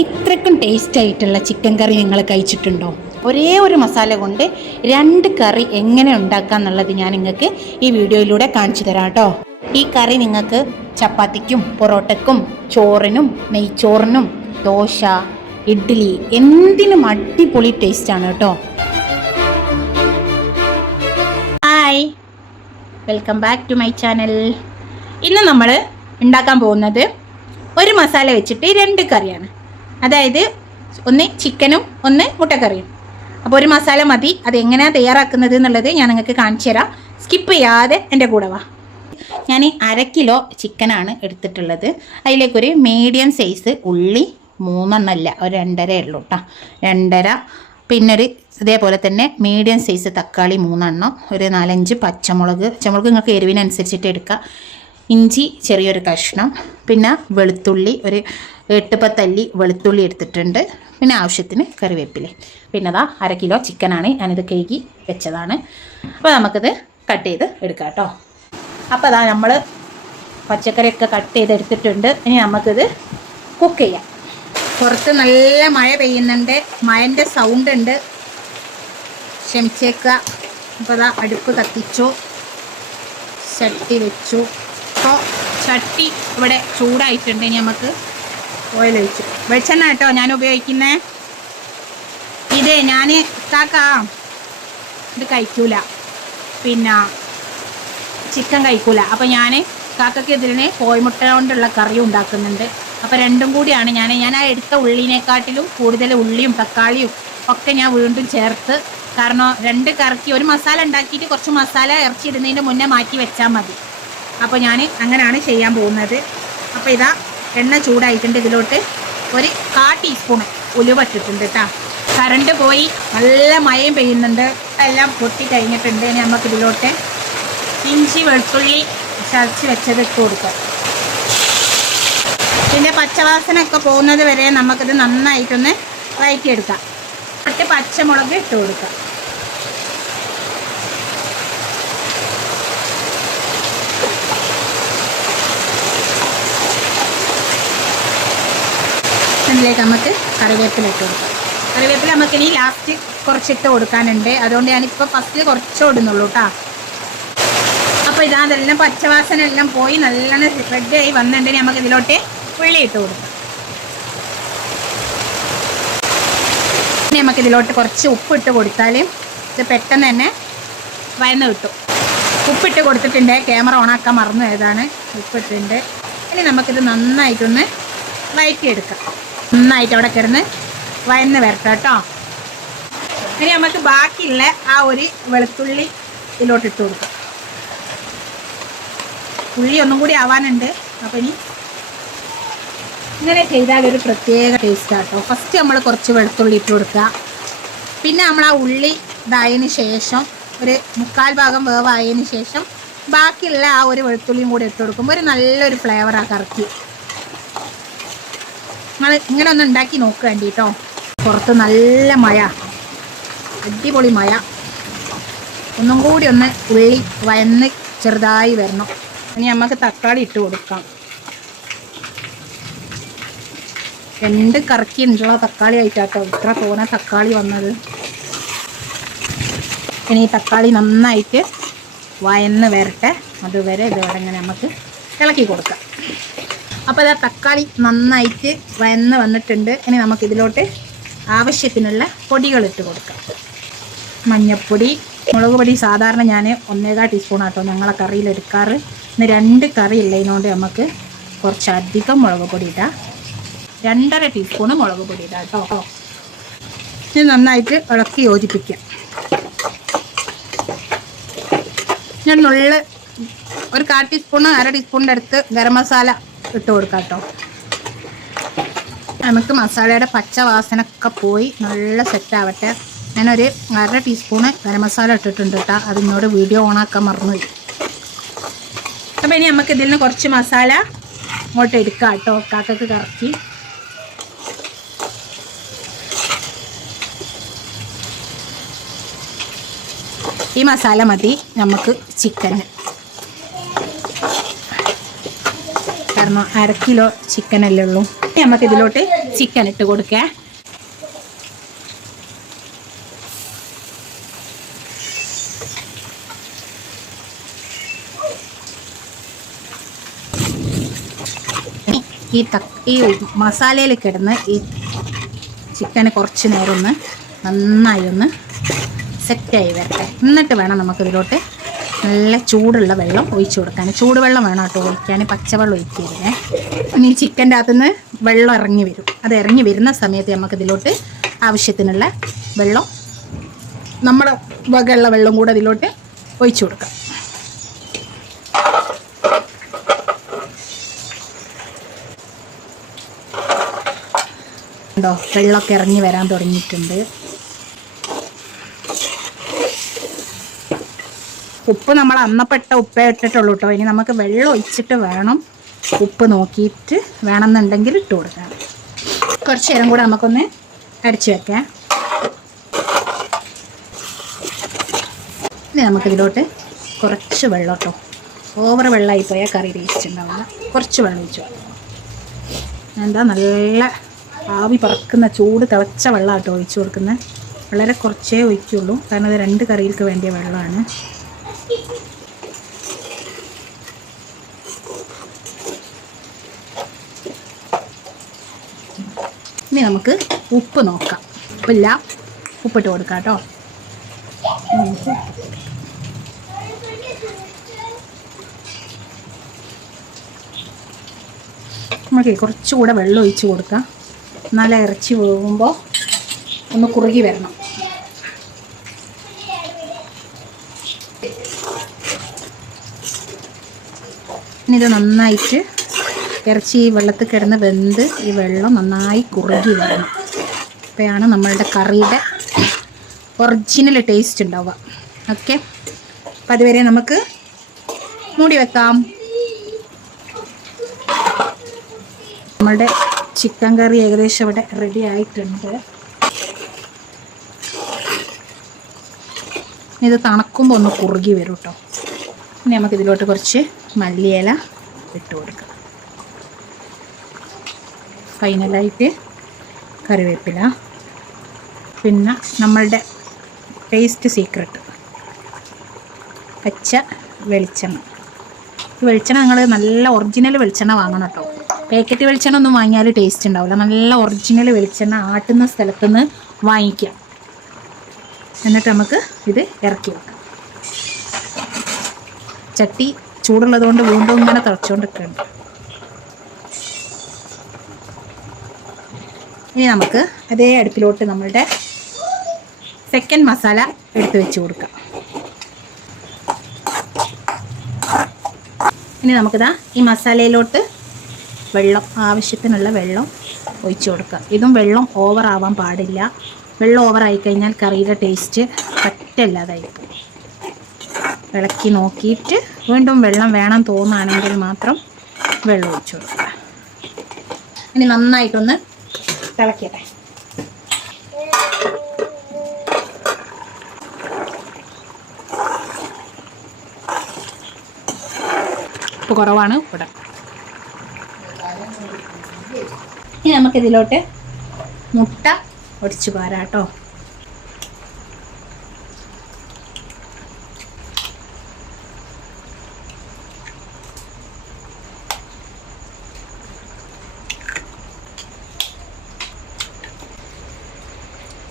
ഇത്രയ്ക്കും ടേസ്റ്റ് ആയിട്ടുള്ള ചിക്കൻ കറി നിങ്ങൾ കഴിച്ചിട്ടുണ്ടോ? ഒരേ ഒരു മസാല കൊണ്ട് 2 കറി എങ്ങനെ ഉണ്ടാക്കാം എന്നുള്ളത് ഞാൻ നിങ്ങൾക്ക് ഈ വീഡിയോയിലൂടെ കാണിച്ചു തരാം കേട്ടോ. ഈ കറി നിങ്ങൾക്ക് ചപ്പാത്തിക്കും പൊറോട്ടയ്ക്കും ചോറിനും നെയ്ച്ചോറിനും ദോശ ഇഡ്ഡലി എന്തിനും അടിപൊളി ടേസ്റ്റാണ് കേട്ടോ. Hi, welcome back to my channel. ഇന്ന് നമ്മൾ ഉണ്ടാക്കാൻ പോകുന്നത് ഒരു മസാല വെച്ചിട്ട് 2 കറിയാണ്. അതായത് ഒന്ന് ചിക്കനും ഒന്ന് മുട്ടക്കറിയും. അപ്പോൾ ഒരു മസാല മതി. അത് എങ്ങനെയാണ് തയ്യാറാക്കുന്നത് എന്നുള്ളത് ഞാൻ നിങ്ങൾക്ക് കാണിച്ചു തരാം. സ്കിപ്പ് ചെയ്യാതെ എൻ്റെ കൂടെ വാ. ഞാൻ 1/2 കിലോ ചിക്കനാണ് എടുത്തിട്ടുള്ളത്. അതിലേക്കൊരു മീഡിയം സൈസ് ഉള്ളി 3 എണ്ണമല്ല, ഒരു 2.5 ഉള്ളൂ കേട്ടോ, 2.5. പിന്നെ ഒരു ഇതേപോലെ തന്നെ മീഡിയം സൈസ് തക്കാളി 3 എണ്ണം, ഒരു 4-5 പച്ചമുളക് നിങ്ങൾക്ക് എരിവിനനുസരിച്ചിട്ട് എടുക്കുക. ഇഞ്ചി ചെറിയൊരു കഷ്ണം, പിന്നെ വെളുത്തുള്ളി ഒരു 8-10 അല്ലി വെളുത്തുള്ളി എടുത്തിട്ടുണ്ട്. പിന്നെ ആവശ്യത്തിന് കറിവേപ്പില. പിന്നെ അതാ 1/2 കിലോ ചിക്കനാണ്, ഞാനിത് കഴുകി വെച്ചതാണ്. അപ്പോൾ നമുക്കിത് കട്ട് ചെയ്ത് എടുക്കാം കേട്ടോ. അപ്പോൾ അതാ നമ്മൾ പച്ചക്കറിയൊക്കെ കട്ട് ചെയ്തെടുത്തിട്ടുണ്ട്. ഇനി നമുക്കിത് കുക്ക് ചെയ്യാം. പുറത്ത് നല്ല മഴ പെയ്യുന്നുണ്ട്, മഴൻ്റെ സൗണ്ട് ഉണ്ട്, ക്ഷമിച്ചേക്കുക. അപ്പോൾ അതാ അടുപ്പ് കത്തിച്ചു, ചട്ടി വെച്ചു. അപ്പോൾ ചട്ടി ഇവിടെ ചൂടായിട്ടുണ്ട്. ഇനി നമുക്ക് ഓയിൽ ഒഴിച്ചു. വെളിച്ചെണ്ണ കേട്ടോ ഞാൻ ഉപയോഗിക്കുന്നത്. ഇത് ഞാൻ ഇത് കഴിക്കൂല, പിന്നെ ചിക്കൻ കഴിക്കൂല. അപ്പോൾ ഞാൻ കാക്കയ്ക്ക് ഇതിന് കോഴിമുട്ട കൊണ്ടുള്ള കറി ഉണ്ടാക്കുന്നുണ്ട്. അപ്പോൾ രണ്ടും കൂടിയാണ് ഞാൻ ആ എടുത്ത ഉള്ളിനെക്കാട്ടിലും കൂടുതൽ ഉള്ളിയും തക്കാളിയും ഒക്കെ ഞാൻ വീണ്ടും ചേർത്ത്. കാരണം 2 കറിക്ക് ഒരു മസാല ഉണ്ടാക്കിയിട്ട് കുറച്ച് മസാല ഇറച്ചി ഇടുന്നതിൻ്റെ മുന്നേ മാറ്റി വെച്ചാൽ മതി. അപ്പോൾ ഞാൻ അങ്ങനെയാണ് ചെയ്യാൻ പോകുന്നത്. അപ്പോൾ ഇതാ എണ്ണ ചൂടായിട്ടുണ്ട്. ഇതിലോട്ട് ഒരു 1/4 ടീസ്പൂണ് ഉലുവ ഇട്ടിട്ടുണ്ട് കേട്ടോ. കറണ്ട് പോയി, നല്ല മഴയും പെയ്യുന്നുണ്ട്, എല്ലാം പൊട്ടി കഴിഞ്ഞിട്ടുണ്ട്. ഇനി നമുക്ക് ഇതിലോട്ട് ഇഞ്ചി വെളുത്തുള്ളി ചതച്ച് വെച്ചത് ഇട്ട് കൊടുക്കാം. പിന്നെ പച്ചവാസന ഒക്കെ പോകുന്നത് വരെ നമുക്കിത് നന്നായിട്ടൊന്ന് വഴറ്റിയെടുക്കാം. എന്നിട്ട് പച്ചമുളക് ഇട്ട് കൊടുക്കാം. അതിലേക്ക് നമുക്ക് കറിവേപ്പില ഇട്ട് കൊടുക്കാം. കറിവേപ്പില നമുക്ക് ഇനി ലാസ്റ്റ് കുറച്ചിട്ട് കൊടുക്കാനുണ്ട്. അതുകൊണ്ട് ഞാനിപ്പോൾ ഫസ്റ്റിൽ കുറച്ച് ഇടുന്നുള്ളൂ കേട്ടോ. അപ്പോൾ ഇതെല്ലാം പച്ചവാസന എല്ലാം പോയി നല്ലോണം റെഡിയായി വന്നിട്ടുണ്ടെങ്കിൽ നമുക്ക് ഇതിലോട്ട് ഉള്ളി ഇട്ട് കൊടുക്കാം. ഇനി നമുക്കിതിലോട്ട് കുറച്ച് ഉപ്പിട്ട് കൊടുത്താൽ ഇത് പെട്ടെന്ന് തന്നെ വയന്ന് കിട്ടും. ഉപ്പിട്ട് കൊടുത്തിട്ടുണ്ട്, ക്യാമറ ഓണാക്കാൻ മറന്നു പോയതാണ്. ഉപ്പിട്ടുണ്ട്. ഇനി നമുക്കിത് നന്നായിട്ടൊന്ന് വഴറ്റിയെടുക്കാം. നന്നായിട്ട് അവിടെ കിടന്ന് വയന്ന് വരട്ടെ കേട്ടോ. ഇനി നമുക്ക് ബാക്കിയുള്ള ആ ഒരു വെളുത്തുള്ളി ഇതിലോട്ട് ഇട്ട് കൊടുക്കാം. ഉള്ളി ഒന്നും കൂടി ആവാനുണ്ട്. അപ്പോൾ ഇനി ഇങ്ങനെ ചെയ്താൽ ഒരു പ്രത്യേക ടേസ്റ്റാണ് കേട്ടോ. ഫസ്റ്റ് നമ്മൾ കുറച്ച് വെളുത്തുള്ളി ഇട്ട് കൊടുക്കുക. പിന്നെ നമ്മൾ ആ ഉള്ളി ഇതായതിന് ശേഷം ഒരു 1/4 ഭാഗം വേവായതിന് ശേഷം ബാക്കിയുള്ള ആ ഒരു വെളുത്തുള്ളിയും കൂടി ഇട്ട് കൊടുക്കുമ്പോൾ ഒരു നല്ലൊരു ഫ്ലേവറാണ് കറിക്ക്. നിങ്ങൾ ഇങ്ങനെ ഒന്ന് ഉണ്ടാക്കി നോക്കുക കേട്ടോ. പുറത്ത് നല്ല മഴ, അടിപൊളി മഴ. ഒന്നും കൂടി ഒന്ന് ഉള്ളി വയന്ന് ചെറുതായി വരണം. ഇനി നമുക്ക് തക്കാളി ഇട്ട് കൊടുക്കാം. 2 കറിക്ക് ഉള്ള തക്കാളി ആയിട്ടാട്ടോ ഇത്ര തോനെ തക്കാളി വന്നത്. ഇനി ഈ തക്കാളി നന്നായിട്ട് വയന്ന് വരട്ടെ, അതുവരെ ഇതോടെ ഇങ്ങനെ നമുക്ക് ഇളക്കി കൊടുക്കാം. അപ്പോൾ ഇതാ തക്കാളി നന്നായിട്ട് വയന്ന് വന്നിട്ടുണ്ട്. ഇനി നമുക്കിതിലോട്ട് ആവശ്യത്തിനുള്ള പൊടികൾ ഇട്ട് കൊടുക്കാം. മഞ്ഞൾപ്പൊടി, മുളക് പൊടി സാധാരണ ഞാൻ 1.25 ടീസ്പൂൺ ആട്ടോ ഞങ്ങളെ കറിയിൽ എടുക്കാറ്. ഇന്ന് 2 കറി ഉള്ളതിനോണ്ട് നമുക്ക് കുറച്ചധികം മുളക് പൊടി ഇടാം. 2.5 ടീസ്പൂണ് മുളക് പൊടി ഇടാം കേട്ടോ. ഇത് നന്നായിട്ട് ഇളക്കി യോജിപ്പിക്കാം. ഞാൻ ഒരു 1/4 ടീസ്പൂണ് 1/2 ടീസ്പൂണിൻ്റെ അടുത്ത് ഗരം മസാല ഇട്ട് കൊടുക്കാം കേട്ടോ. നമുക്ക് മസാലയുടെ പച്ച വാസനയൊക്കെ പോയി നല്ല സെറ്റാവട്ടെ. ഞാനൊരു 1/2 ടീസ്പൂണ് ഗരം മസാല ഇട്ടിട്ടുണ്ട് കേട്ടോ. അതിനോട് വീഡിയോ ഓണാക്കാൻ മറന്നുപോയി. അപ്പോൾ ഇനി നമുക്ക് ഇതിൽ നിന്ന് കുറച്ച് മസാല ഇങ്ങോട്ട് എടുക്കാം കേട്ടോ, കാക്കക്ക് കറക്കി. ഈ മസാല മതി നമുക്ക് ചിക്കന്. കാരണം 1/2 കിലോ ചിക്കനല്ലേ ഉള്ളൂ. നമുക്ക് ഇതിലോട്ട് ചിക്കൻ ഇട്ട് കൊടുക്കാം. ഈ മസാലയിൽ കിടന്ന് ഈ ചിക്കന് കുറച്ച് നേരം ഒന്ന് നന്നായി ഒന്ന് സെറ്റായി വരട്ടെ. എന്നിട്ട് വേണം നമുക്കിതിലോട്ട് നല്ല ചൂടുള്ള വെള്ളം ഒഴിച്ചു കൊടുക്കാൻ. ചൂടുവെള്ളം വേണം കേട്ടോ ഒഴിക്കാൻ, പച്ചവെള്ളം ഒഴിക്കരുതേ. ഇനി ഈ ചിക്കൻ്റെ അകത്തുനിന്ന് വെള്ളം ഇറങ്ങി വരും. അത് ഇറങ്ങി വരുന്ന സമയത്ത് നമുക്കിതിലോട്ട് ആവശ്യത്തിനുള്ള വെള്ളം, നമ്മുടെ വകയുള്ള വെള്ളം കൂടെ ഇതിലോട്ട് ഒഴിച്ചു കൊടുക്കാം. ോ വെള്ളമൊക്കെ ഇറങ്ങി വരാൻ തുടങ്ങിയിട്ടുണ്ട്. ഉപ്പ് നമ്മൾ അന്നപ്പെട്ട ഉപ്പേ ഇട്ടിട്ടുള്ളൂ കേട്ടോ. ഇനി നമുക്ക് വെള്ളം ഒഴിച്ചിട്ട് വേണം, ഉപ്പ് നോക്കിയിട്ട് വേണമെന്നുണ്ടെങ്കിൽ ഇട്ട് കൊടുക്കാം. കുറച്ച് നേരം കൂടെ നമുക്കൊന്ന് അടച്ചു വെക്കാം. ഇനി നമുക്കിതിലോട്ട് കുറച്ച് വെള്ളം കേട്ടോ, ഓവർ വെള്ളമായി പോയാൽ കറി ടേസ്റ്റ് ഉണ്ടാവില്ല. കുറച്ച് വെള്ളം ഒഴിച്ചു. എന്താ നല്ല ആവി പറക്കുന്ന ചൂട് തിളച്ച വെള്ളം കേട്ടോ ഒഴിച്ചു കൊടുക്കുന്നത്. വളരെ കുറച്ചേ ഒഴിക്കുള്ളൂ, കാരണം അത് 2 കറികൾക്ക് വേണ്ടിയ വെള്ളമാണ്. ഇനി നമുക്ക് ഉപ്പ് നോക്കാം. ഉപ്പില്ല, ഉപ്പിട്ട് കൊടുക്കാം കേട്ടോ. നമുക്ക് കുറച്ചുകൂടെ വെള്ളം ഒഴിച്ച് കൊടുക്കാം. നല്ല ഇറച്ചി വേകുമ്പോൾ ഒന്ന് കുറുകി വരണം. ഇനി ഇത് നന്നായിട്ട് ഇറച്ചി ഈ വെള്ളത്തിൽ കിടന്ന് വെന്ത് ഈ വെള്ളം നന്നായി കുറുകി വരണം. അപ്പോഴാണ് നമ്മളുടെ കറിയുടെ ഒറിജിനൽ ടേസ്റ്റ് ഉണ്ടാവുക. ഓക്കെ, അപ്പം അതുവരെ നമുക്ക് മൂടി വെക്കാം. നമ്മളുടെ ചിക്കൻ കറി ഏകദേശം ഇവിടെ റെഡി ആയിട്ടുണ്ട്. ഇത് തണുക്കുമ്പോൾ ഒന്ന് കുറുകി വരും കേട്ടോ. ഇനി നമുക്കിതിലോട്ട് കുറച്ച് മല്ലിയില ഇട്ട് കൊടുക്കാം. ഫൈനലായിട്ട് കറിവേപ്പില, പിന്നെ നമ്മളുടെ ടേസ്റ്റ് സീക്രട്ട് പച്ച വെളിച്ചെണ്ണ. ഈ വെളിച്ചെണ്ണ നിങ്ങൾ നല്ല ഒറിജിനൽ വെളിച്ചെണ്ണ വാങ്ങണം കേട്ടോ. പാക്കറ്റ് വെളിച്ചെണ്ണ ഒന്നും വാങ്ങിയാൽ ടേസ്റ്റ് ഉണ്ടാവില്ല. നല്ല ഒറിജിനൽ വെളിച്ചെണ്ണ ആട്ടുന്ന സ്ഥലത്തുനിന്ന് വാങ്ങിക്കാം. എന്നിട്ട് നമുക്ക് ഇത് ഇറക്കി വെക്കാം. ചട്ടി ചൂടുള്ളതുകൊണ്ട് വീണ്ടും ഇങ്ങനെ തിളച്ചുകൊണ്ടിരിക്കുന്നുണ്ട്. ഇനി നമുക്ക് അതേ അടുപ്പിലോട്ട് നമ്മളുടെ സെക്കൻഡ് മസാല എടുത്ത് വെച്ച് കൊടുക്കാം. ഇനി നമുക്കിതാ ഈ മസാലയിലോട്ട് വെള്ളം, ആവശ്യത്തിനുള്ള വെള്ളം ഒഴിച്ചു കൊടുക്കുക. ഇതും വെള്ളം ഓവർ ആവാൻ പാടില്ല. വെള്ളം ഓവറായി കഴിഞ്ഞാൽ കറിയുടെ ടേസ്റ്റ് പറ്റില്ലാതായിരിക്കും. ഇളക്കി നോക്കിയിട്ട് വീണ്ടും വെള്ളം വേണം തോന്നുകയാണെങ്കിൽ മാത്രം വെള്ളം ഒഴിച്ചു കൊടുക്കുക. ഇനി നന്നായിട്ടൊന്ന് തിളക്കട്ടെ. ഉപ്പ് കുറവാണ് ഇവിടെ. ഇനി നമുക്കിതിലോട്ട് മുട്ട ഒടിച്ചു പാരാട്ടോ.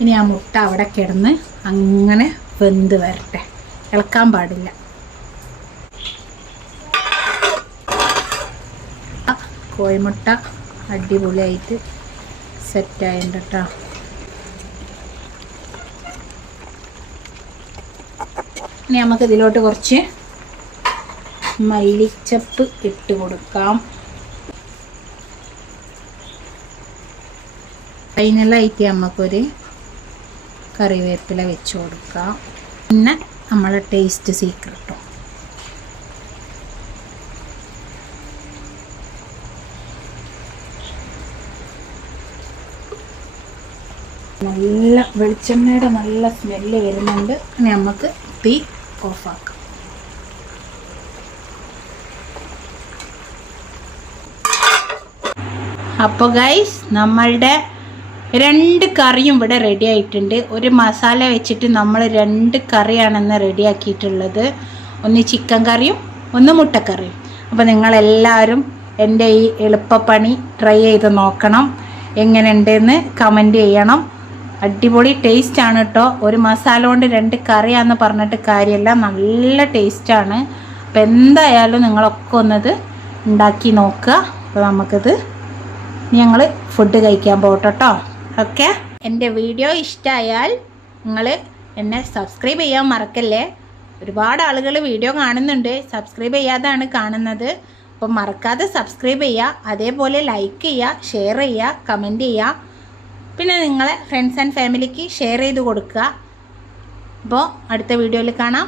ഇനി ആ മുട്ട അവിടെ കിടന്ന് അങ്ങനെ വെന്ത് വരട്ടെ, ഇളക്കാൻ പാടില്ല. കോഴിമുട്ട അടിപൊളിയായിട്ട് സെറ്റായിട്ടുണ്ട് കേട്ടോ. ഇനി നമുക്ക് ഇതിലോട്ട് കുറച്ച് മല്ലിച്ചപ്പ് ഇട്ട് കൊടുക്കാം. ഫൈനലായിട്ട് നമുക്കൊരു കറിവേപ്പില വെച്ച് കൊടുക്കാം. പിന്നെ നമ്മളെ ടേസ്റ്റ് സീക്രട്ടോ നല്ല വെളിച്ചെണ്ണയുടെ നല്ല സ്മെല്ല് വരുന്നുണ്ട്. ഇനി നമുക്ക് തീ ഓഫാക്കാം. അപ്പോൾ ഗൈസ് നമ്മളുടെ 2 കറിയും ഇവിടെ റെഡി ആയിട്ടുണ്ട്. ഒരു മസാല വെച്ചിട്ട് നമ്മൾ 2 കറിയാണെന്ന് റെഡിയാക്കിയിട്ടുള്ളത്. ഒന്ന് ചിക്കൻ കറിയും ഒന്ന് മുട്ടക്കറിയും. അപ്പോൾ നിങ്ങളെല്ലാവരും എൻ്റെ ഈ എളുപ്പപ്പണി ട്രൈ ചെയ്ത് നോക്കണം. എങ്ങനെയുണ്ടെന്ന് കമൻറ്റ് ചെയ്യണം. അടിപൊളി ടേസ്റ്റാണ് കേട്ടോ. ഒരു മസാല കൊണ്ട് 2 കറിയാന്ന് പറഞ്ഞിട്ട് കാര്യമല്ല, നല്ല ടേസ്റ്റാണ്. അപ്പോൾ എന്തായാലും നിങ്ങളൊക്കെ ഒന്നത് ഉണ്ടാക്കി നോക്കുക. അപ്പോൾ നമുക്കിത് ഞങ്ങൾ ഫുഡ് കഴിക്കാൻ പോകട്ടോ. ഓക്കെ, എൻ്റെ വീഡിയോ ഇഷ്ടമായാൽ നിങ്ങൾ എന്നെ സബ്സ്ക്രൈബ് ചെയ്യാൻ മറക്കല്ലേ. ഒരുപാട് ആളുകൾ വീഡിയോ കാണുന്നുണ്ട്, സബ്സ്ക്രൈബ് ചെയ്യാതാണ് കാണുന്നത്. അപ്പോൾ മറക്കാതെ സബ്സ്ക്രൈബ് ചെയ്യുക, അതേപോലെ ലൈക്ക് ചെയ്യുക, ഷെയർ ചെയ്യുക, കമൻറ്റ് ചെയ്യുക. പിന്നെ നിങ്ങളെ ഫ്രണ്ട്സ് ആൻഡ് ഫാമിലിക്ക് ഷെയർ ചെയ്ത് കൊടുക്കുക. അപ്പോൾ അടുത്ത വീഡിയോയിൽ കാണാം.